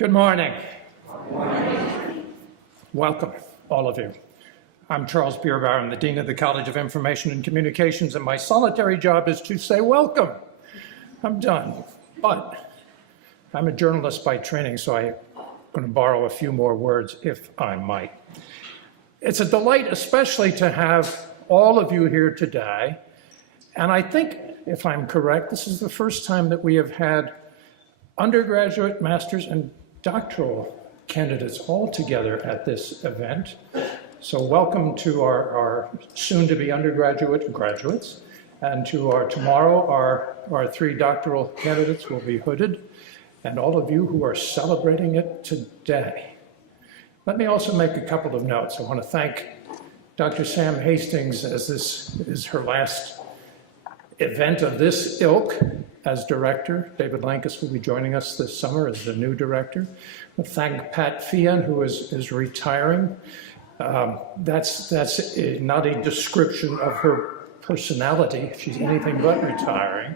Good morning. Good morning. Welcome, all of you. I'm Charles Bierbaum. I'm the Dean of the College of Information and Communications, and my solitary job is to say welcome. I'm done, but I'm a journalist by training, so I'm going to borrow a few more words, if I might. It's a delight, especially to have all of you here today, and I think, if I'm correct, this is the first time that we have had undergraduate, master's, and doctoral candidates all together at this event. So welcome to our soon-to-be undergraduate and graduates, and to our tomorrow, our three doctoral candidates will be hooded, and all of you who are celebrating it today. Let me also make a couple of notes. I want to thank Dr. Sam Hastings, as this is her last event of this ilk as director. David Lankus will be joining us this summer as the new director. I thank Pat Fian, who is retiring. That's not a description of her personality. She's anything but retiring.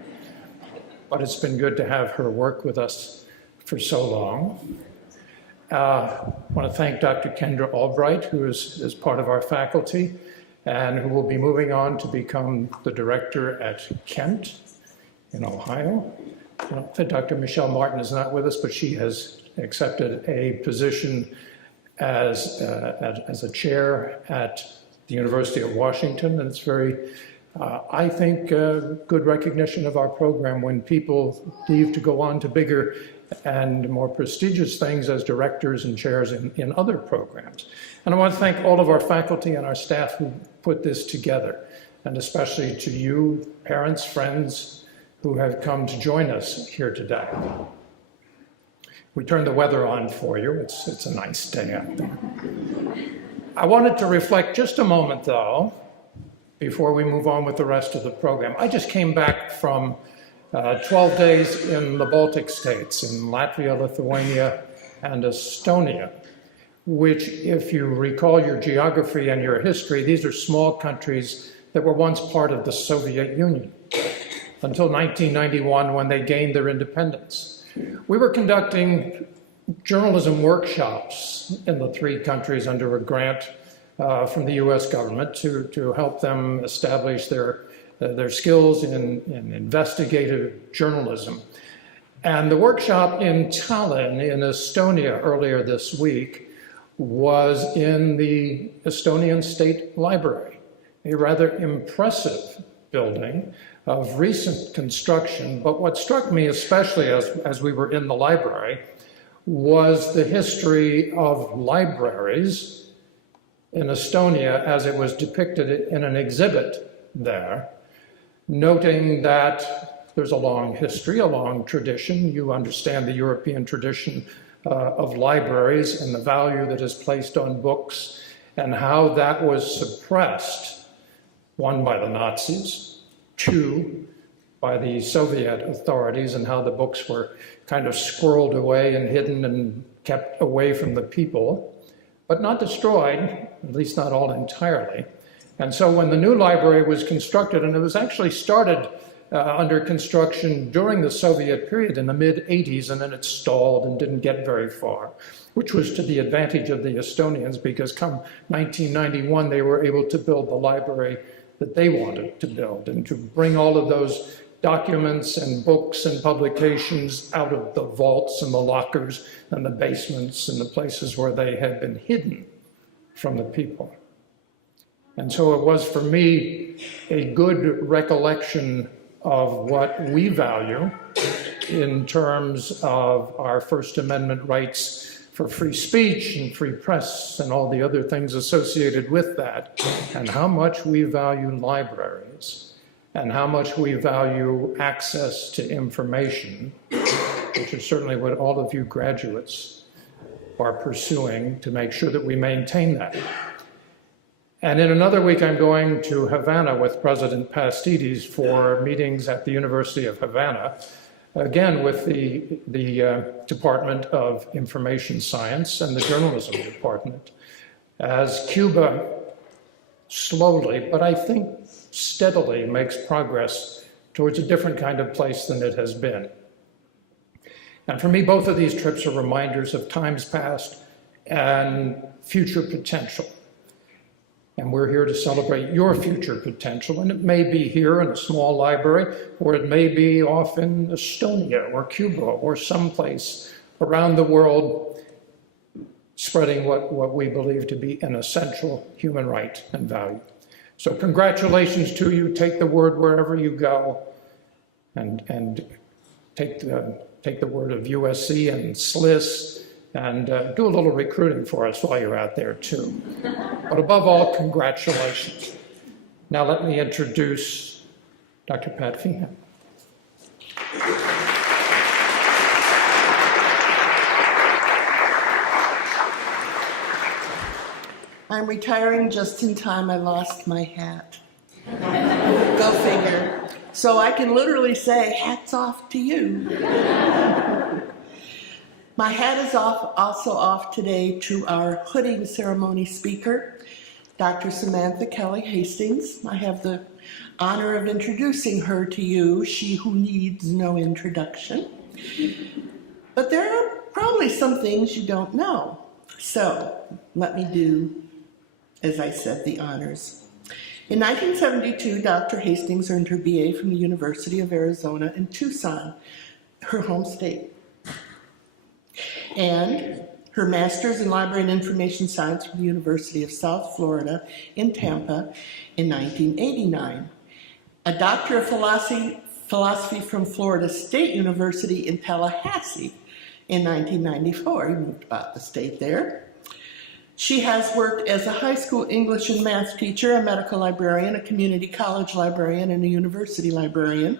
But it's been good to have her work with us for so long. I want to thank Dr. Kendra Albright, who is part of our faculty and who will be moving on to become the director at Kent in Ohio. Dr. Michelle Martin is not with us, but she has accepted a position as a chair at the University of Washington, and it's very, I think, good recognition of our program when people leave to go on to bigger and more prestigious things as directors and chairs in other programs. And I want to thank all of our faculty and our staff who put this together, and especially to you, parents, friends, who have come to join us here today. We turned the weather on for you. It's a nice day out there. I wanted to reflect just a moment, though, before we move on with the rest of the program. I just came back from 12 days in the Baltic states, in Latvia, Lithuania, and Estonia, which, if you recall your geography and your history, these are small countries that were once part of the Soviet Union until 1991, when they gained their independence. We were conducting journalism workshops in the three countries under a grant from the US government to help them establish their skills in investigative journalism. And the workshop in Tallinn, in Estonia, earlier this week, was in the Estonian State Library, a rather impressive building of recent construction. But what struck me especially as we were in the library was the history of libraries in Estonia as it was depicted in an exhibit there, noting that there's a long history, a long tradition. You understand the European tradition of libraries and the value that is placed on books, and how that was suppressed, one, by the Nazis, two, by the Soviet authorities, and how the books were kind of squirreled away and hidden and kept away from the people, but not destroyed, at least not all entirely. And so when the new library was constructed, and it was actually started under construction during the Soviet period in the mid-'80s, and then it stalled and didn't get very far, which was to the advantage of the Estonians, because come 1991, they were able to build the library that they wanted to build, and to bring all of those documents and books and publications out of the vaults and the lockers and the basements and the places where they had been hidden from the people. And so it was, for me, a good recollection of what we value in terms of our First Amendment rights for free speech and free press and all the other things associated with that, and how much we value libraries, and how much we value access to information, which is certainly what all of you graduates are pursuing, to make sure that we maintain that. And in another week, I'm going to Havana with President Pastides for meetings at the University of Havana, again with the Department of Information Science and the Journalism Department, as Cuba slowly, but I think steadily, makes progress towards a different kind of place than it has been. And for me, both of these trips are reminders of times past and future potential. And we're here to celebrate your future potential. And it may be here in a small library, or it may be off in Estonia or Cuba or someplace around the world, spreading what we believe to be an essential human right and value. So congratulations to you. Take the word wherever you go, and take the word of USC and SLIS, and do a little recruiting for us while you're out there too. But above all, congratulations. Now let me introduce Dr. Pat Feehan. I'm retiring just in time. I lost my hat. Go figure. So I can literally say, hats off to you. My hat is also off today to our hooding ceremony speaker, Dr. Samantha Kelly Hastings. I have the honor of introducing her to you, she who needs no introduction. But there are probably some things you don't know. So let me do, as I said, the honors. In 1972, Dr. Hastings earned her BA from the University of Arizona in Tucson, her home state, and her master's in Library and Information Science from the University of South Florida in Tampa in 1989. A doctor of philosophy from Florida State University in Tallahassee in 1994. He moved about the state there. She has worked as a high school English and math teacher, a medical librarian, a community college librarian, and a university librarian.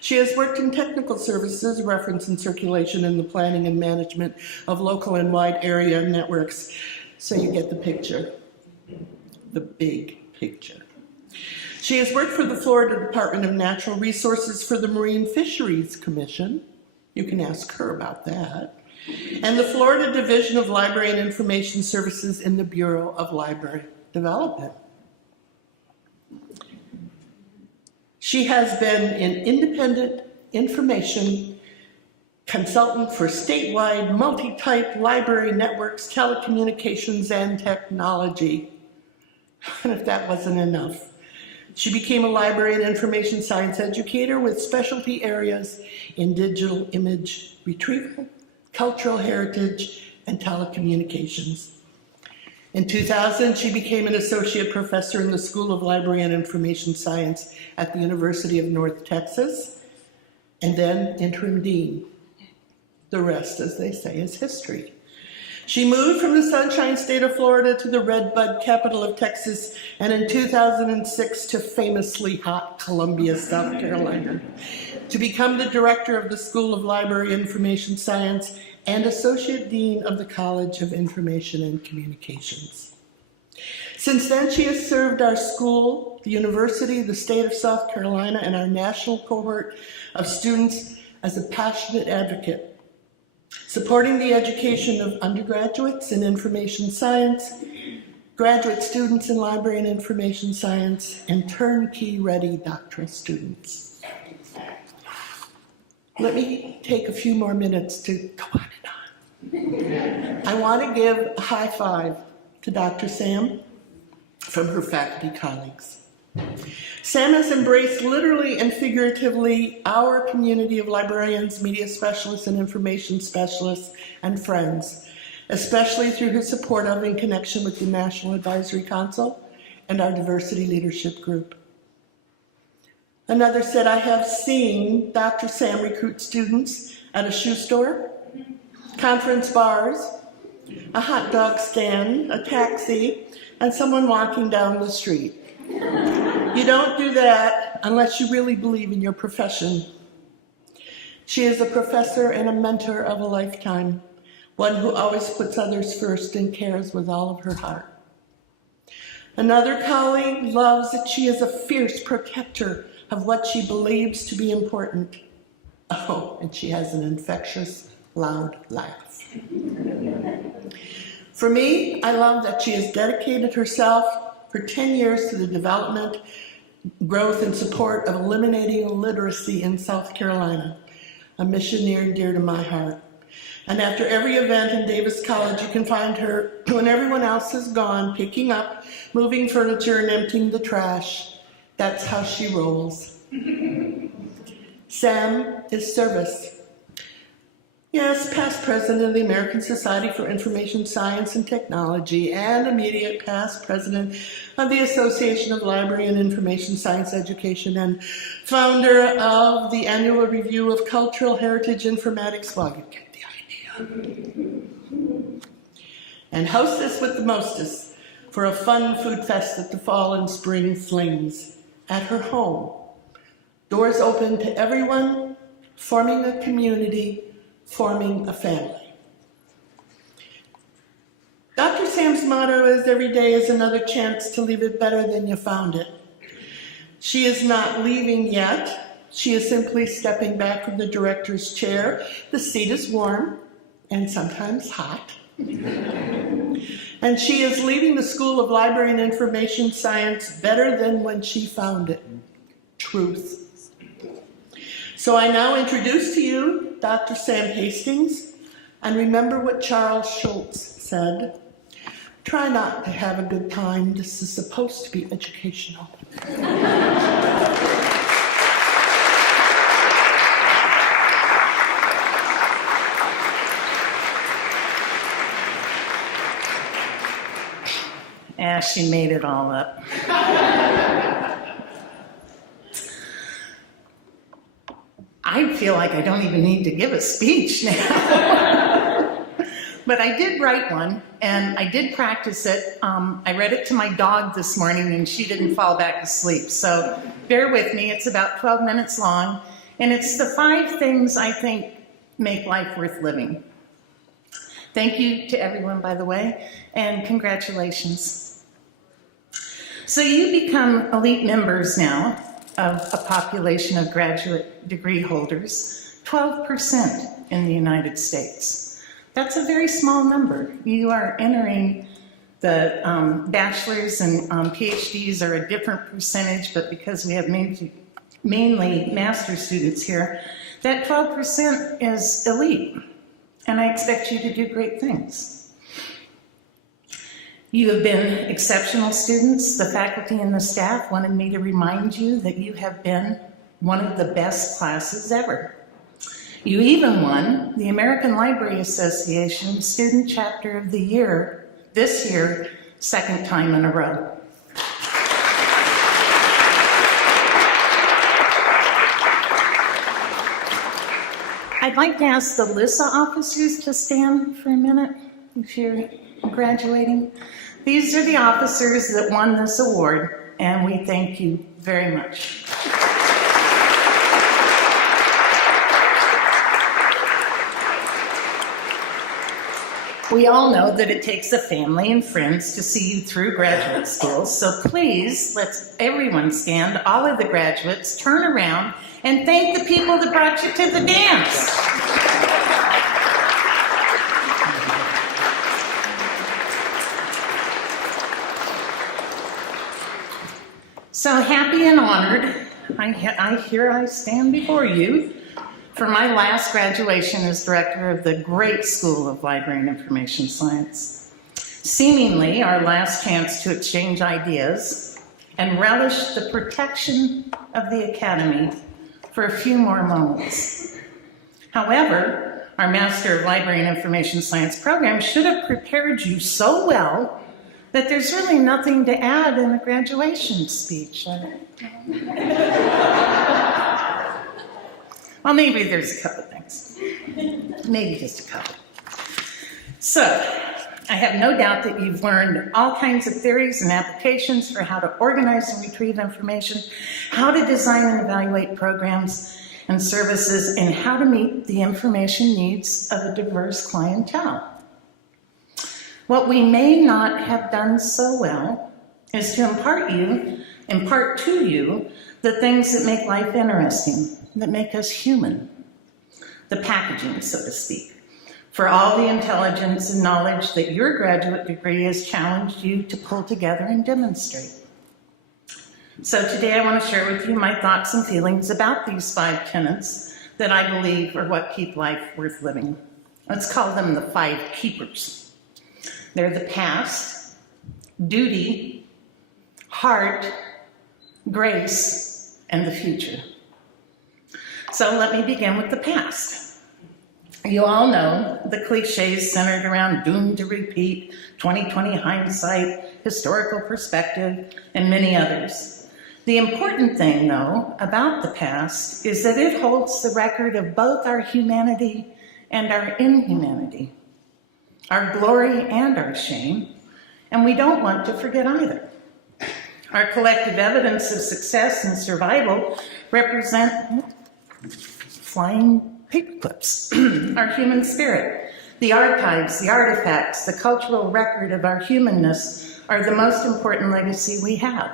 She has worked in technical services, reference and circulation, and the planning and management of local and wide area networks. So you get the picture, the big picture. She has worked for the Florida Department of Natural Resources for the Marine Fisheries Commission. You can ask her about that. And the Florida Division of Library and Information Services in the Bureau of Library Development. She has been an independent information consultant for statewide multi-type library networks, telecommunications, and technology. And if that wasn't enough, she became a library and information science educator with specialty areas in digital image retrieval, cultural heritage, and telecommunications. In 2000, she became an associate professor in the School of Library and Information Science at the University of North Texas, and then interim dean. The rest, as they say, is history. She moved from the Sunshine State of Florida to the Redbud capital of Texas, and in 2006 to famously hot Columbia, South Carolina, to become the director of the School of Library and Information Science and Associate Dean of the College of Information and Communications. Since then, she has served our school, the university, the state of South Carolina, and our national cohort of students as a passionate advocate, supporting the education of undergraduates in information science, graduate students in library and information science, and turnkey-ready doctoral students. Let me take a few more minutes to go on and on. I want to give a high five to Dr. Sam from her faculty colleagues. Sam has embraced literally and figuratively our community of librarians, media specialists, and information specialists and friends, especially through his support of and connection with the National Advisory Council and our diversity leadership group. Another said, I have seen Dr. Sam recruit students at a shoe store, conference bars, a hot dog stand, a taxi, and someone walking down the street. You don't do that unless you really believe in your profession. She is a professor and a mentor of a lifetime, one who always puts others first and cares with all of her heart. Another colleague loves that she is a fierce protector of what she believes to be important. Oh, and she has an infectious, loud laugh. For me, I love that she has dedicated herself for 10 years to the development, growth, and support of eliminating illiteracy in South Carolina. a mission near and dear to my heart. And after every event in Davis College, you can find her when everyone else is gone, picking up, moving furniture, and emptying the trash. That's how she rolls. Sam is service. Yes, past president of the American Society for Information Science and Technology and immediate past president of the Association of Library and Information Science Education and founder of the Annual Review of Cultural Heritage Informatics. Well, you get the idea. And hostess with the mostest for a fun food fest that the fall and spring slings at her home. Doors open to everyone, forming a community, forming a family. Dr. Sam's motto is every day is another chance to leave it better than you found it. She is not leaving yet. She is simply stepping back from the director's chair. The seat is warm and sometimes hot. And she is leaving the School of Library and Information Science better than when she found it. Truth. So I now introduce to you Dr. Sam Hastings, and remember what Charles Schulz said, try not to have a good time, this is supposed to be educational. She made it all up. I feel like I don't even need to give a speech now. But I did write one, and I did practice it. I read it to my dog this morning, and she didn't fall back asleep. So bear with me. It's about 12 minutes long, and it's the 5 things I think make life worth living. Thank you to everyone, by the way, and congratulations. So you become elite members now of a population of graduate degree holders, 12% in the United States. That's a very small number. You are entering the bachelor's and PhDs are a different percentage, but because we have mainly master's students here, that 12% is elite, and I expect you to do great things. You have been exceptional students. The faculty and the staff wanted me to remind you that you have been one of the best classes ever. You even won the American Library Association Student Chapter of the Year this year, 2nd time in a row. I'd like to ask the LISA officers to stand for a minute if you're graduating. These are the officers that won this award, and we thank you very much. We all know that it takes a family and friends to see you through graduate school, so please, let's everyone stand, all of the graduates, turn around, and thank the people that brought you to the dance. So happy and honored, I stand before you for my last graduation as director of the great School of Library and Information Science. Seemingly our last chance to exchange ideas and relish the protection of the Academy for a few more moments. However, our Master of Library and Information Science program should have prepared you so well that there's really nothing to add in a graduation speech. Well, maybe there's a couple things. Maybe just a couple. So, I have no doubt that you've learned all kinds of theories and applications for how to organize and retrieve information, how to design and evaluate programs and services, and how to meet the information needs of a diverse clientele. What we may not have done so well is to impart to you the things that make life interesting, that make us human, the packaging, so to speak, for all the intelligence and knowledge that your graduate degree has challenged you to pull together and demonstrate. So today I want to share with you my thoughts and feelings about these 5 tenets that I believe are what keep life worth living. Let's call them the 5 keepers. They're the past, duty, heart, grace, and the future. So let me begin with the past. You all know the cliches centered around doomed to repeat, 20/20 hindsight, historical perspective, and many others. The important thing, though, about the past is that it holds the record of both our humanity and our inhumanity, our glory and our shame, and we don't want to forget either. Our collective evidence of success and survival represent flying paperclips, our human spirit. The archives, the artifacts, the cultural record of our humanness are the most important legacy we have.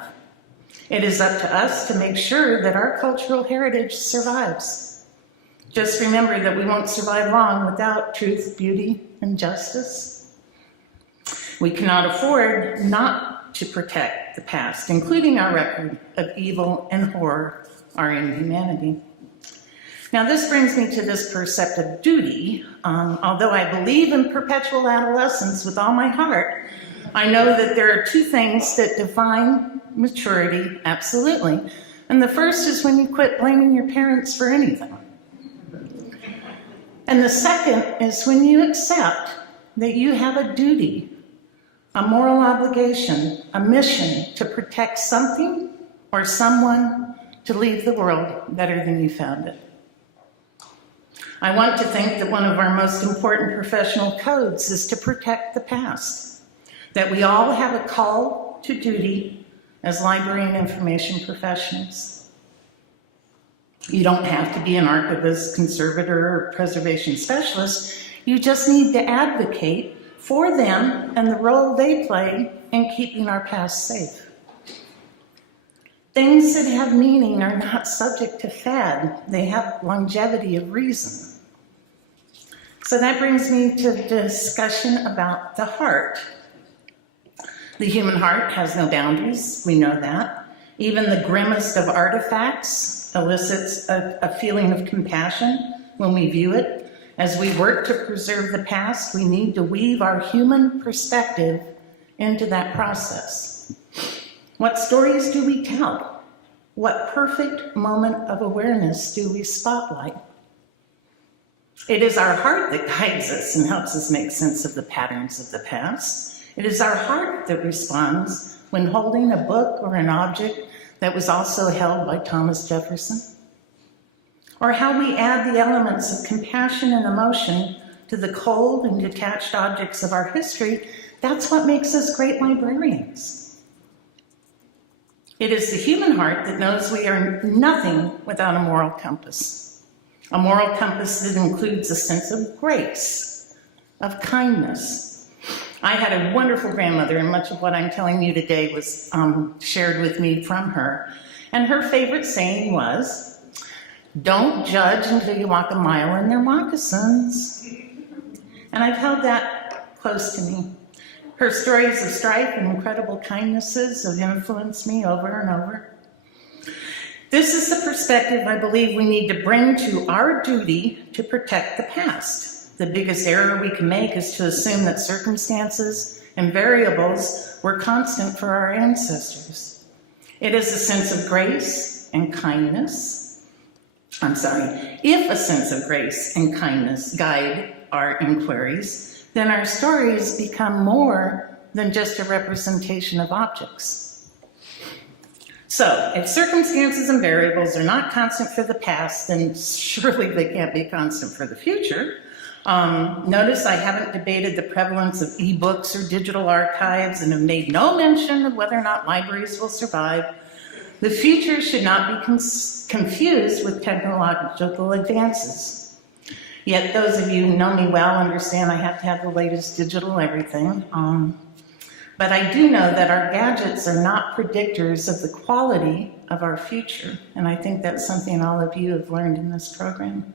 It is up to us to make sure that our cultural heritage survives. Just remember that we won't survive long without truth, beauty, and justice. We cannot afford not to protect the past, including our record of evil and horror, our inhumanity. Now, this brings me to this perceptive duty. Although I believe in perpetual adolescence with all my heart, I know that there are 2 things that define maturity, absolutely. And the first is when you quit blaming your parents for anything. And the second is when you accept that you have a duty, a moral obligation, a mission to protect something or someone to leave the world better than you found it. I want to think that one of our most important professional codes is to protect the past, that we all have a call to duty as library and information professionals. You don't have to be an archivist, conservator, or preservation specialist. You just need to advocate for them and the role they play in keeping our past safe. Things that have meaning are not subject to fad. They have longevity of reason. So that brings me to the discussion about the heart. The human heart has no boundaries, we know that. Even the grimmest of artifacts elicits a feeling of compassion when we view it. As we work to preserve the past, we need to weave our human perspective into that process. What stories do we tell? What perfect moment of awareness do we spotlight? It is our heart that guides us and helps us make sense of the patterns of the past. It is our heart that responds when holding a book or an object that was also held by Thomas Jefferson. Or how we add the elements of compassion and emotion to the cold and detached objects of our history. That's what makes us great librarians. It is the human heart that knows we are nothing without a moral compass. A moral compass that includes a sense of grace, of kindness. I had a wonderful grandmother, and much of what I'm telling you today was shared with me from her. And her favorite saying was, "Don't judge until you walk a mile in their moccasins." And I've held that close to me. Her stories of strife and incredible kindnesses have influenced me over and over. This is the perspective I believe we need to bring to our duty to protect the past. The biggest error we can make is to assume that circumstances and variables were constant for our ancestors. It is a sense of grace and kindness. If a sense of grace and kindness guide our inquiries, then our stories become more than just a representation of objects. So, if circumstances and variables are not constant for the past, then surely they can't be constant for the future. Notice I haven't debated the prevalence of ebooks or digital archives and have made no mention of whether or not libraries will survive. The future should not be confused with technological advances. Yet those of you who know me well understand I have to have the latest digital everything. But I do know that our gadgets are not predictors of the quality of our future. And I think that's something all of you have learned in this program.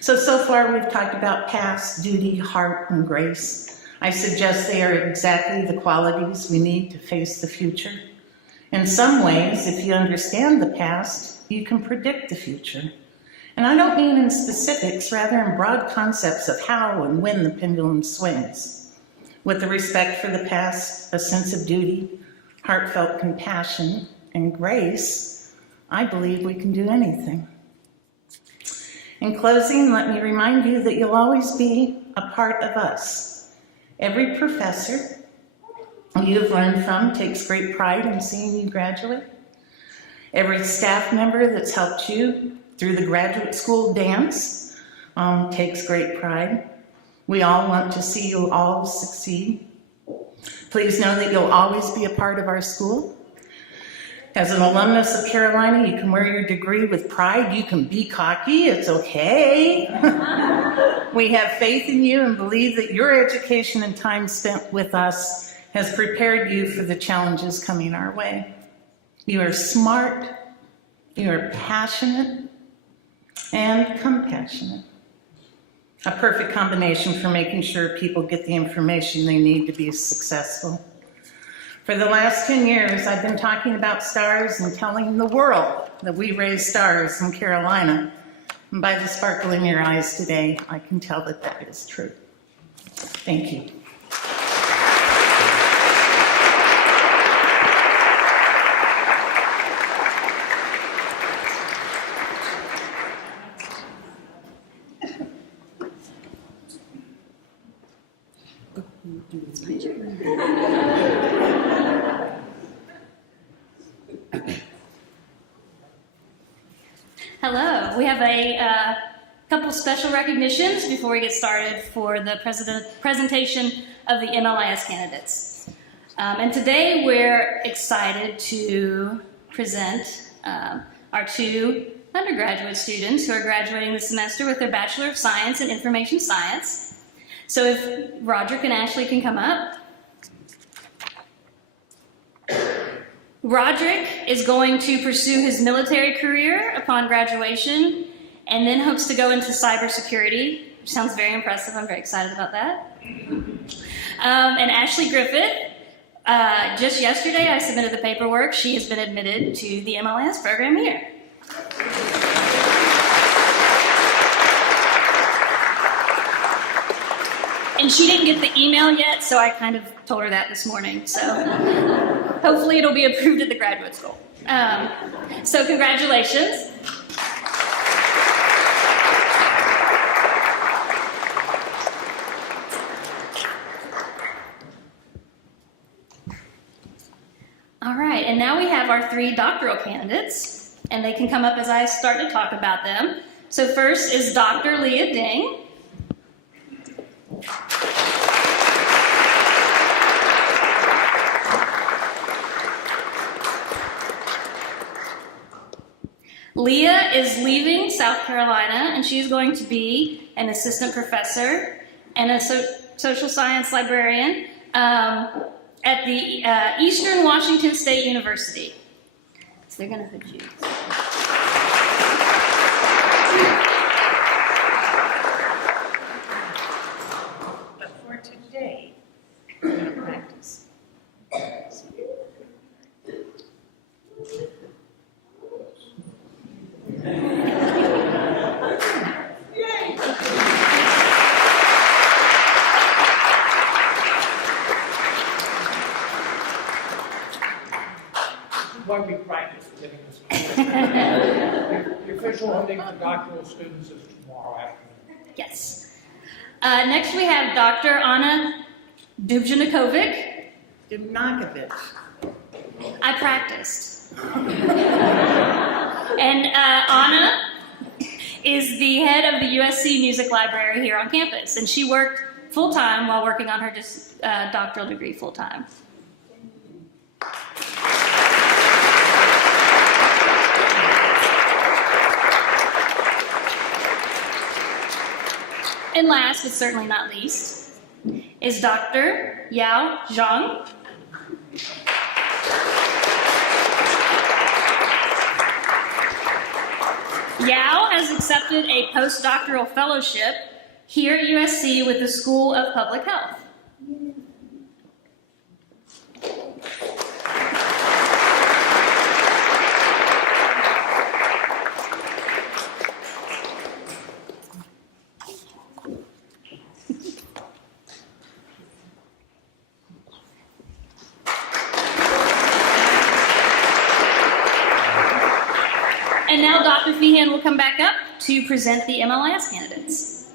So far we've talked about past, duty, heart, and grace. I suggest they are exactly the qualities we need to face the future. In some ways, if you understand the past, you can predict the future. And I don't mean in specifics, rather in broad concepts of how and when the pendulum swings. With the respect for the past, a sense of duty, heartfelt compassion, and grace, I believe we can do anything. In closing, let me remind you that you'll always be a part of us. Every professor you've learned from takes great pride in seeing you graduate. Every staff member that's helped you through the graduate school dance takes great pride. We all want to see you all succeed. Please know that you'll always be a part of our school. As an alumnus of Carolina, you can wear your degree with pride. You can be cocky. It's okay. We have faith in you and believe that your education and time spent with us has prepared you for the challenges coming our way. You are smart, you are passionate, and compassionate. A perfect combination for making sure people get the information they need to be successful. For the last 10 years, I've been talking about stars and telling the world that we raise stars in Carolina. And by the sparkle in your eyes today, I can tell that that is true. Thank you. Hello. We have a couple special recognitions before we get started for the presentation of the MLIS candidates. And today we're excited to present our two undergraduate students who are graduating this semester with their Bachelor of Science in Information Science. So if Roderick and Ashley can come up. Roderick is going to pursue his military career upon graduation and then hopes to go into cybersecurity, which sounds very impressive. I'm very excited about that. And Ashley Griffith, just yesterday I submitted the paperwork. She has been admitted to the MLIS program here. And she didn't get the email yet, so I kind of told her that this morning. So hopefully it'll be approved at the graduate school. So congratulations. All right, and now we have our three doctoral candidates, and they can come up as I start to talk about them. So first is Dr. Leah Ding. Leah is leaving South Carolina, and she's going to be an assistant professor and a social science librarian at the Eastern Washington State University. So they're going to hood you. But for today, we're going to practice. Why we practice getting this. The official ending for doctoral students is tomorrow afternoon. Yes. Next we have Dr. Anna Dubjanakovic. Dubnakovic. I practiced. And Anna is the head of the USC Music Library here on campus, and she worked full-time while working on her doctoral degree full-time. And last, but certainly not least, is Dr. Yao Zhang. Yao has accepted a postdoctoral fellowship here at USC with the School of Public Health. And now Dr. Feehan will come back up to present the MLIS candidates.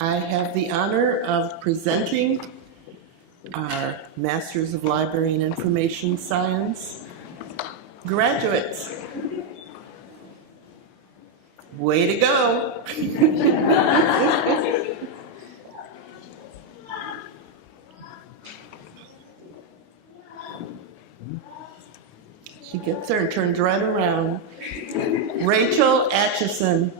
I have the honor of presenting our Masters of Library and Information Science graduates. Way to go. She gets there and turns right around. Rachel Atchison.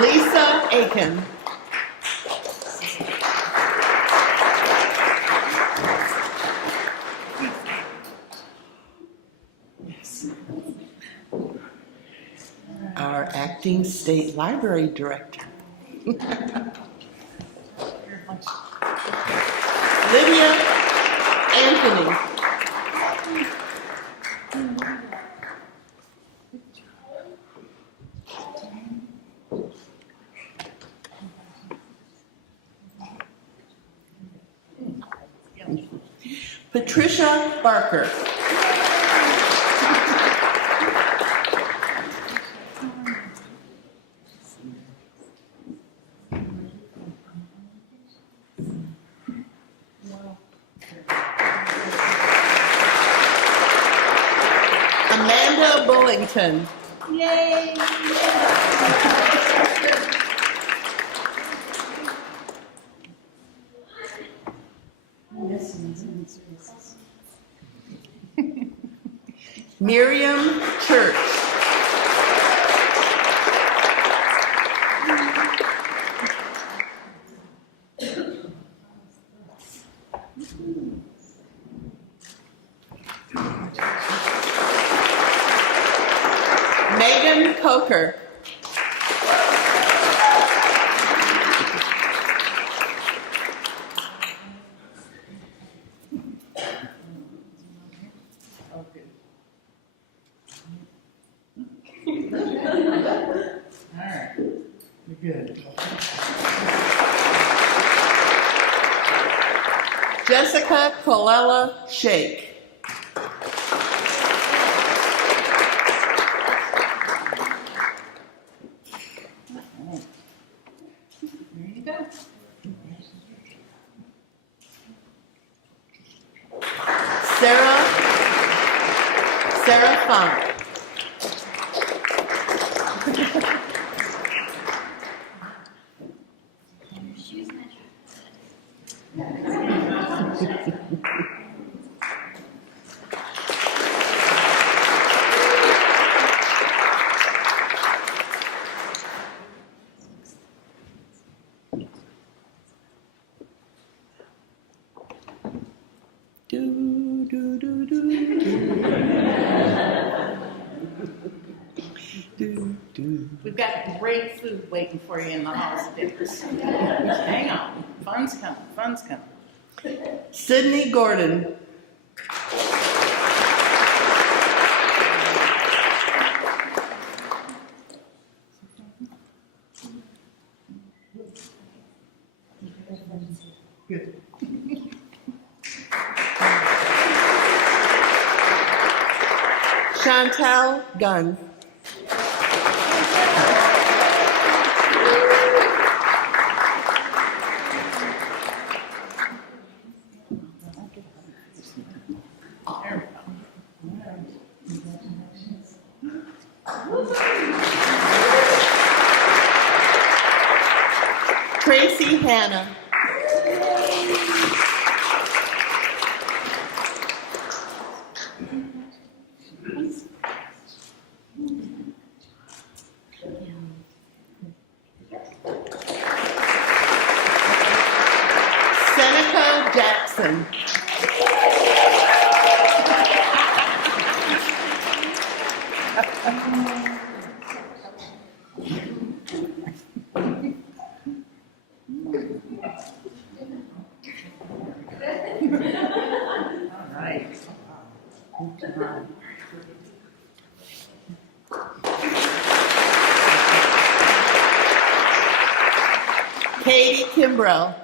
Lisa Aiken. Our acting state library director. Lydia Anthony. Patricia Barker. Amanda Bullington. Yay! Miriam Church. Megan Coker. Jessica Colella Shake. Sarah Funk. Do, do, do, do, do. Do. We've got great food waiting for you in the house, Dippers. Hang on. Fun's coming. Fun's coming. Sydney Gordon. Good. Chantal Gunn. Tracy Hannah. Seneca Jackson. Katie Kimbrough.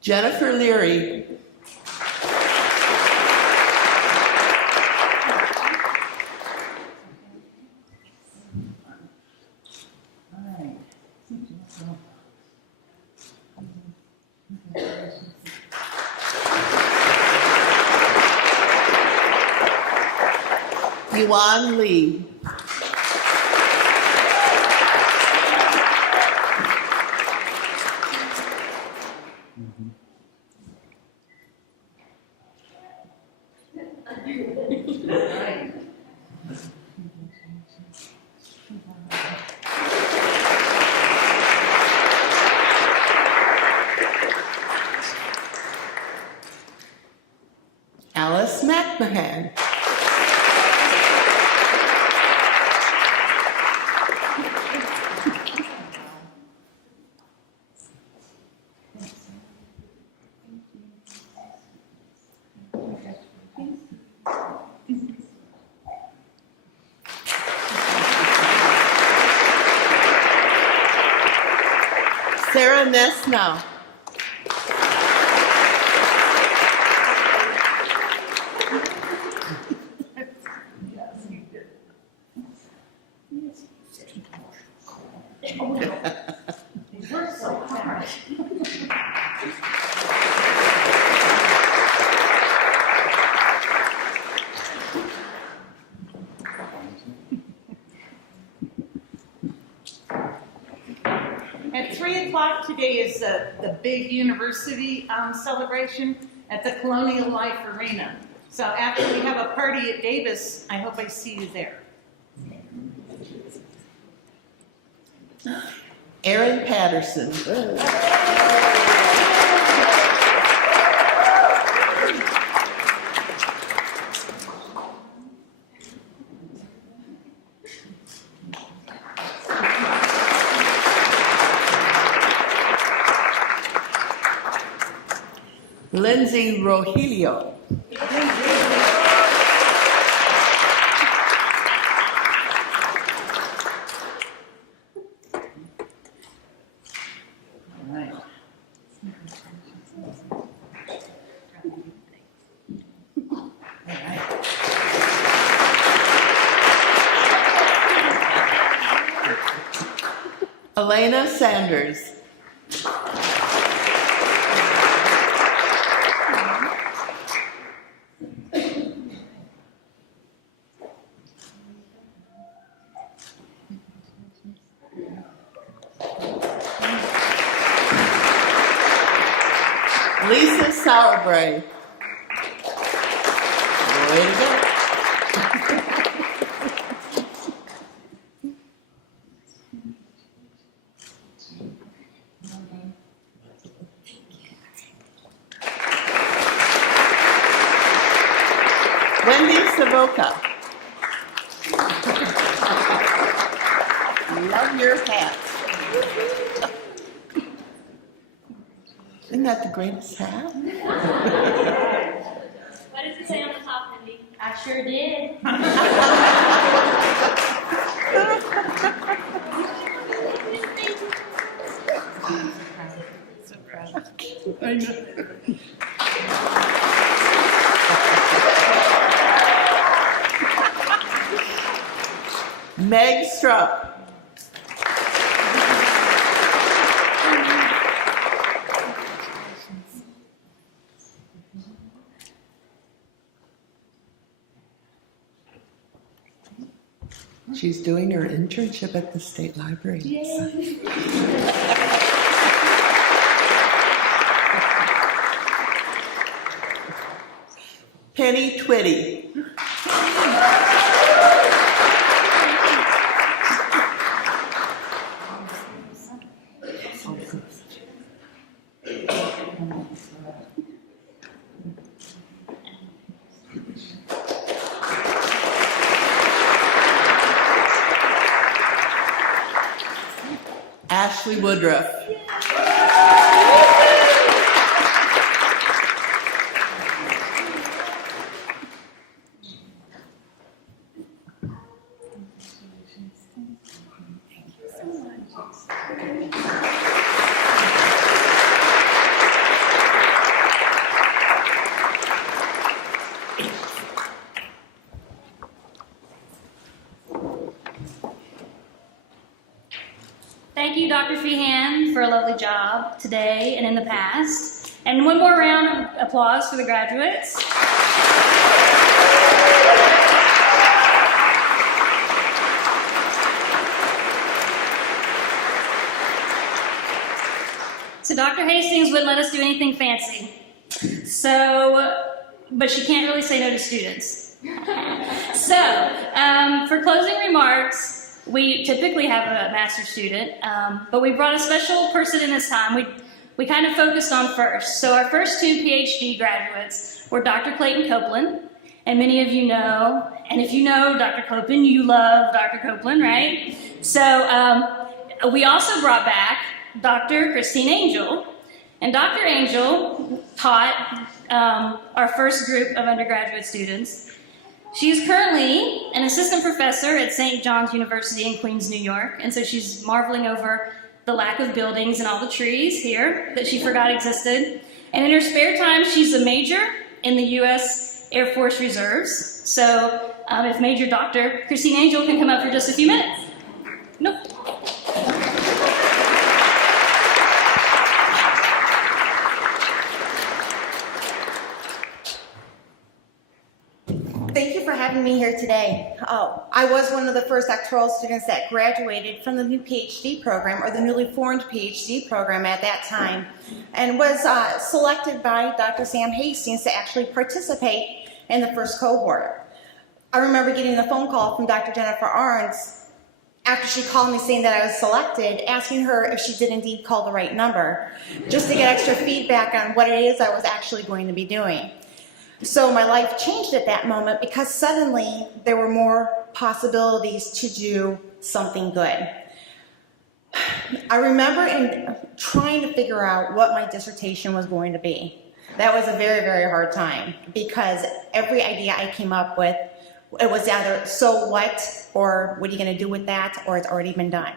Jennifer Leary. Yuan Lee. Alice McMahon. Sarah Nesno. At 3 o'clock today is the big university celebration at the Colonial Life Arena. So after we have a party at Davis, I hope I see you there. Erin Patterson. Lindsay Rogelio. Elena Sanders. Lisa Sauerbrey. Way to go. Wendy Savoca. Love your hat. Isn't that the greatest hat? What does it say on the top, Mindy? I sure did. I know. Meg Strupp. She's doing her internship at the State Library. Penny Twitty. Ashley Woodruff. Thank you, Dr. Feehan, for a lovely job today and in the past. And one more round of applause for the graduates. So Dr. Hastings wouldn't let us do anything fancy. But she can't really say no to students. For closing remarks, we typically have a master's student, but we brought a special person in this time. We kind of focused on first. So our first two PhD graduates were Dr. Clayton Copeland, and many of you know, and if you know Dr. Copeland, you love Dr. Copeland, right? So we also brought back Dr. Christine Angel, and Dr. Angel taught our first group of undergraduate students. She is currently an assistant professor at St. John's University in Queens, New York, and so she's marveling over the lack of buildings and all the trees here that she forgot existed. And in her spare time, she's a major in the U.S. Air Force Reserves. So if Major Dr. Christine Angel can come up for just a few minutes. Nope. Thank you for having me here today. I was one of the first doctoral students that graduated from the new PhD program, or the newly formed PhD program at that time, and was selected by Dr. Sam Hastings to actually participate in the first cohort. I remember getting a phone call from Dr. Jennifer Arns after she called me saying that I was selected, asking her if she did indeed call the right number, just to get extra feedback on what it is I was actually going to be doing. So my life changed at that moment because suddenly there were more possibilities to do something good. I remember trying to figure out what my dissertation was going to be. That was a very, very hard time because every idea I came up with, it was either so what, or what are you going to do with that, or it's already been done.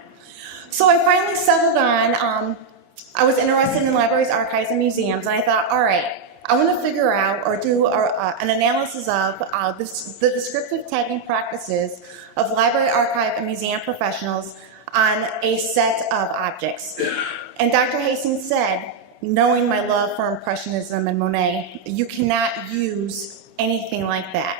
So I finally settled on, I was interested in libraries, archives, and museums, and I thought, all right, I want to figure out or do an analysis of the descriptive tagging practices of library, archive, and museum professionals on a set of objects. And Dr. Hastings said, knowing my love for Impressionism and Monet, you cannot use anything like that.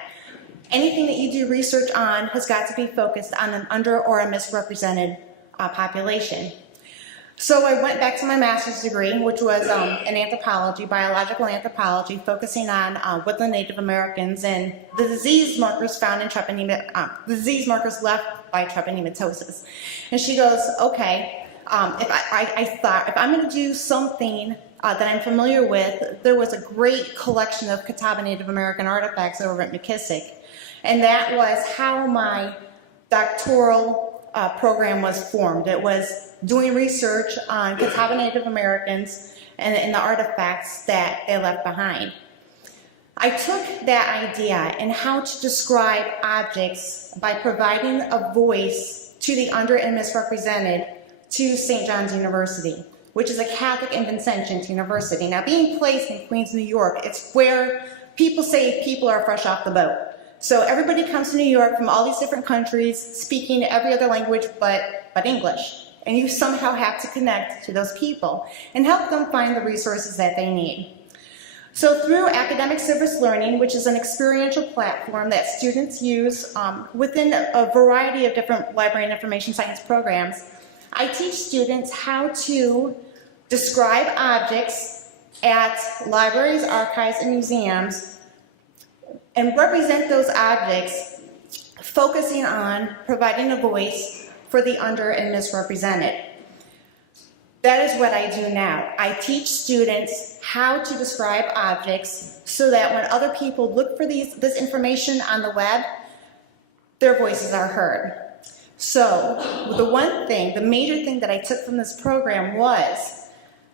Anything that you do research on has got to be focused on an under or a misrepresented population. So I went back to my master's degree, which was in anthropology, biological anthropology, focusing on woodland Native Americans and the disease markers found in the disease markers left by treponematosis. And she goes, okay, I thought if I'm going to do something that I'm familiar with, there was a great collection of Catawba Native American artifacts over at McKissick, and that was how my doctoral program was formed. It was doing research on Catawba Native Americans and the artifacts that they left behind. I took that idea and how to describe objects by providing a voice to the under and misrepresented to St. John's University, which is a Catholic and Vincentian university. Now, being placed in Queens, New York, it's where people say people are fresh off the boat. So everybody comes to New York from all these different countries, speaking every other language but English. And you somehow have to connect to those people and help them find the resources that they need. So through academic service learning, which is an experiential platform that students use within a variety of different library and information science programs, I teach students how to describe objects at libraries, archives, and museums and represent those objects, focusing on providing a voice for the under and misrepresented. That is what I do now. I teach students how to describe objects so that when other people look for this information on the web, their voices are heard. So the one thing, the major thing that I took from this program was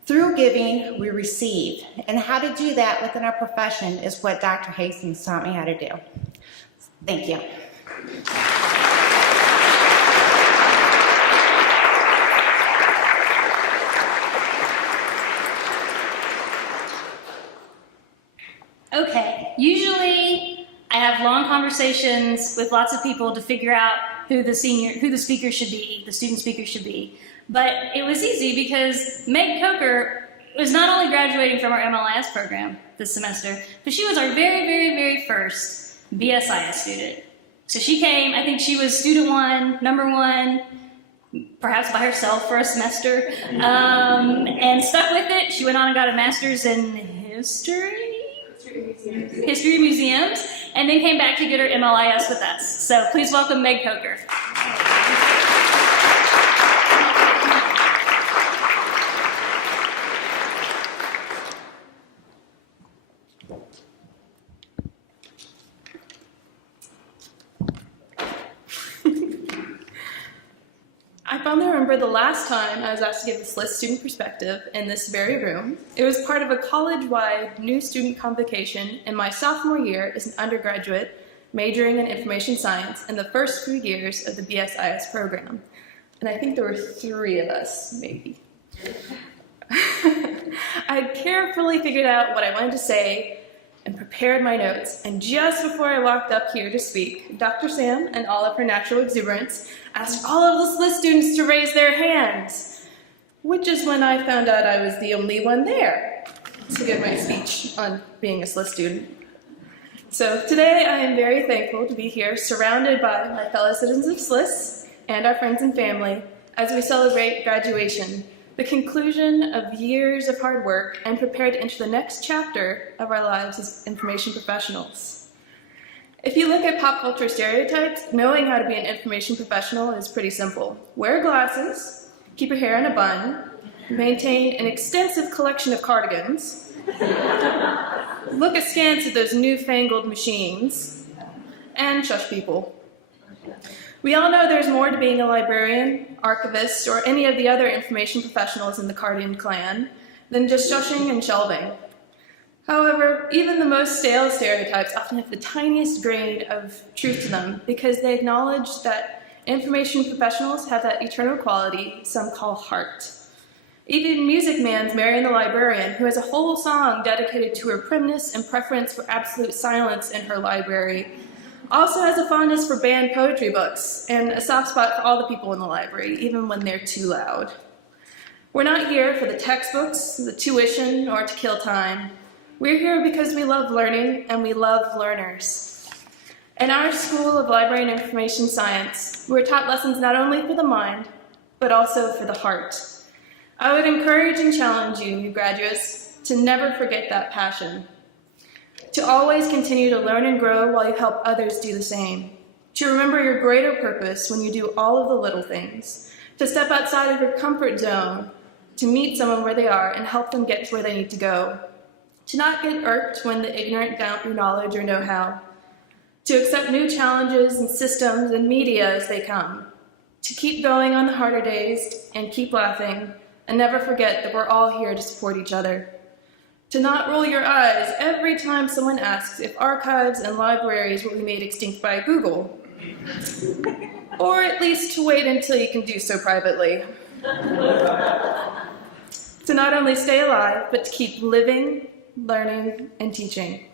through giving, we receive. And how to do that within our profession is what Dr. Hastings taught me how to do. Thank you. Okay, usually I have long conversations with lots of people to figure out who the speaker should be, the student speaker should be. But it was easy because Meg Coker was not only graduating from our MLIS program this semester, but she was our very, very, very first BSIS student. So she came, I think she was student one, number one, perhaps by herself for a semester, and stuck with it. She went on and got a master's in history of museums, and then came back to get her MLIS with us. So please welcome Meg Coker. I fondly remember the last time I was asked to give this list student perspective in this very room. It was part of a college-wide new student convocation in my sophomore year as an undergraduate majoring in information science in the first few years of the BSIS program. And I think there were 3 of us, maybe. I carefully figured out what I wanted to say and prepared my notes. And just before I walked up here to speak, Dr. Sam, in all of her natural exuberance, asked all of the list students to raise their hands, which is when I found out I was the only one there to give my speech on being a SLIS student. So today I am very thankful to be here surrounded by my fellow citizens of SLIS and our friends and family as we celebrate graduation, the conclusion of years of hard work, and prepare to enter the next chapter of our lives as information professionals. If you look at pop culture stereotypes, knowing how to be an information professional is pretty simple. Wear glasses, keep your hair in a bun, maintain an extensive collection of cardigans, look askance at those newfangled machines, and shush people. We all know there's more to being a librarian, archivist, or any of the other information professionals in the Cardian clan than just shushing and shelving. However, even the most stale stereotypes often have the tiniest grain of truth to them because they acknowledge that information professionals have that eternal quality some call heart. Even Music Man's Marian the Librarian, who has a whole song dedicated to her primness and preference for absolute silence in her library, also has a fondness for banned poetry books and a soft spot for all the people in the library, even when they're too loud. We're not here for the textbooks, the tuition, or to kill time. We're here because we love learning and we love learners. In our School of Library and Information Science, we're taught lessons not only for the mind, but also for the heart. I would encourage and challenge you, new graduates, to never forget that passion. To always continue to learn and grow while you help others do the same. To remember your greater purpose when you do all of the little things. To step outside of your comfort zone, to meet someone where they are and help them get to where they need to go. To not get irked when the ignorant doubt your knowledge or know-how. To accept new challenges and systems and media as they come. To keep going on the harder days and keep laughing and never forget that we're all here to support each other. To not roll your eyes every time someone asks if archives and libraries will be made extinct by Google. Or at least to wait until you can do so privately. To not only stay alive, but to keep living, learning, and teaching.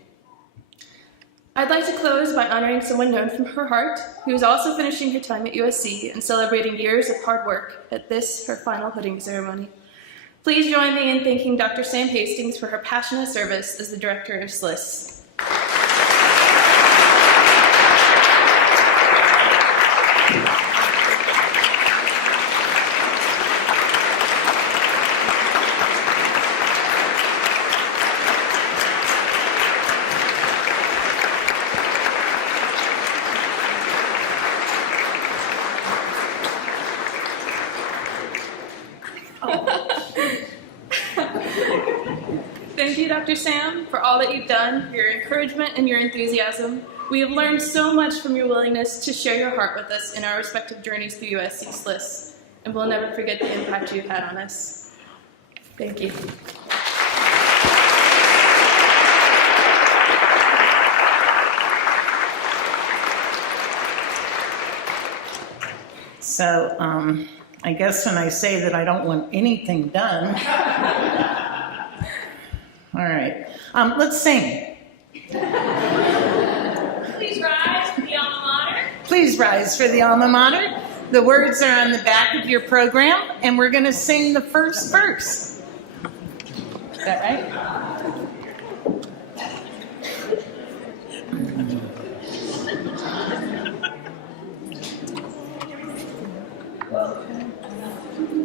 I'd like to close by honoring someone known from her heart, who is also finishing her time at USC and celebrating years of hard work at this, her final hooding ceremony. Please join me in thanking Dr. Sam Hastings for her passionate service as the director of SLIS. Thank you, Dr. Sam, for all that you've done, for your encouragement and your enthusiasm. We have learned so much from your willingness to share your heart with us in our respective journeys through USC SLIS, and we'll never forget the impact you've had on us. Thank you. So, I guess when I say that I don't want anything done, all right, let's sing. Please rise for the alma mater. Please rise for the alma mater. The words are on the back of your program, and we're going to sing the first verse. Is that right?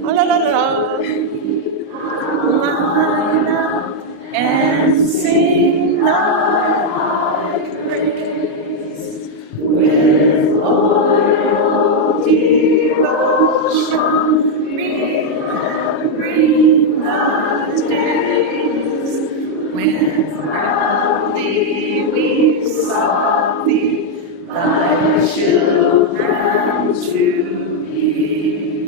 La la la, line up and sing thy high praise with loyal devotion, remembering those days when proudly we sought thee, thy children to be.